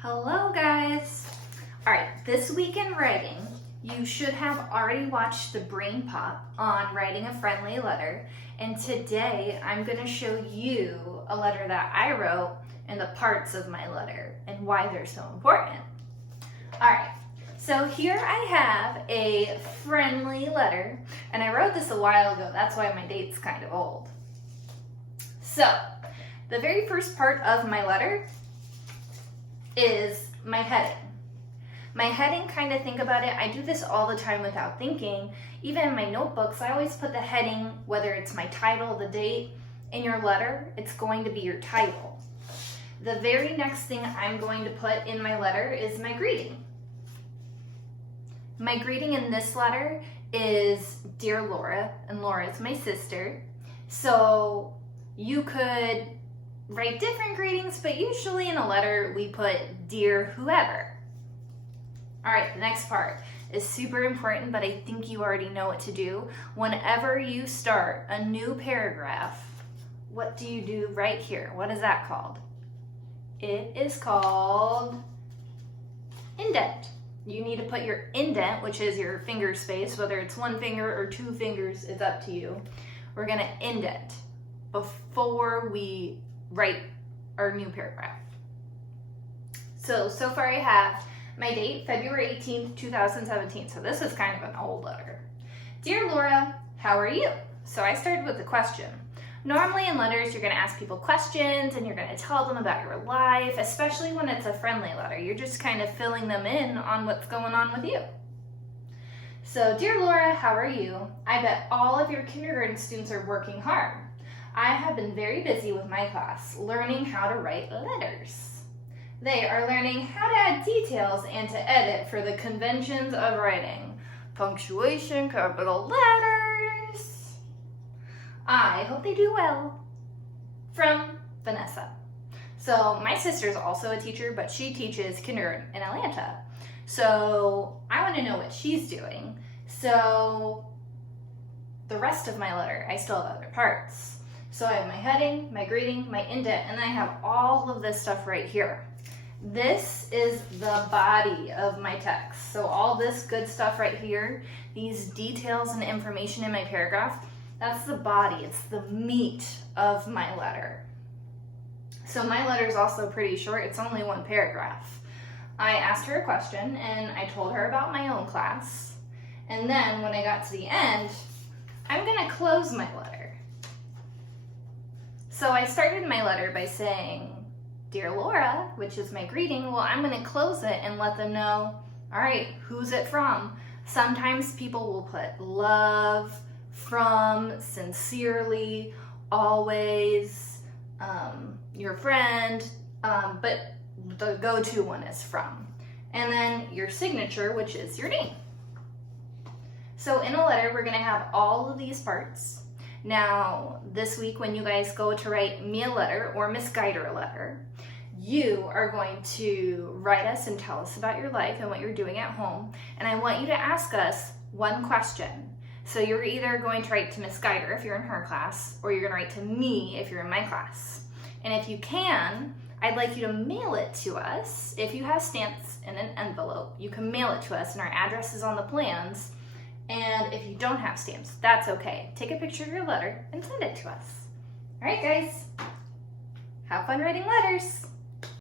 Hello guys! Alright, this week in writing, you should have already watched the Brain Pop on writing a friendly letter, and today I'm going to show you a letter that I wrote and the parts of my letter and why they're so important. Alright, so here I have a friendly letter, and I wrote this a while ago, that's why my date's kind of old. So, the very first part of my letter is my heading. My heading, kind of think about it, I do this all the time without thinking. Even in my notebooks, I always put the heading, whether it's my title, the date, in your letter, it's going to be your title. The very next thing I'm going to put in my letter is my greeting. My greeting in this letter is Dear Laura, and Laura is my sister. So you could write different greetings, but usually in a letter we put Dear Whoever. All right, the next part is super important, but I think you already know what to do. Whenever you start a new paragraph, what do you do right here? What is that called? It is called indent. You need to put your indent, which is your finger space, whether it's one finger or two fingers, it's up to you. We're gonna indent before we write our new paragraph. So far I have my date, February 18th, 2017. So this is kind of an old letter. Dear Laura, how are you? So I started with a question. Normally in letters, you're gonna ask people questions and you're gonna tell them about your life, especially when it's a friendly letter. You're just kind of filling them in on what's going on with you. So, dear Laura, how are you? I bet all of your kindergarten students are working hard. I have been very busy with my class, learning how to write letters. They are learning how to add details and to edit for the conventions of writing. Punctuation, capital letters. I hope they do well. From Vanessa. So my sister's also a teacher, but she teaches kindergarten in Atlanta. So I want to know what she's doing. So the rest of my letter, I still have other parts. So I have my heading, my greeting, my indent, and then I have all of this stuff right here. This is the body of my text. So all this good stuff right here, these details and information in my paragraph, that's the body, it's the meat of my letter. So my letter is also pretty short, it's only one paragraph. I asked her a question and I told her about my own class. And then when I got to the end, I'm gonna close my letter. So I started my letter by saying, Dear Laura, which is my greeting. Well, I'm going to close it and let them know, all right, who's it from? Sometimes people will put love, from, sincerely, always, your friend, but the go-to one is from. And then your signature, which is your name. So in a letter, we're going to have all of these parts. Now, this week when you guys go to write me a letter or Miss Guider a letter, you are going to write us and tell us about your life and what you're doing at home. And I want you to ask us one question. So you're either going to write to Miss Guider if you're in her class, or you're going to write to me if you're in my class. And if you can, I'd like you to mail it to us. If you have stamps in an envelope, you can mail it to us, and our address is on the plans. And if you don't have stamps, that's okay. Take a picture of your letter and send it to us. All right, guys, have fun writing letters.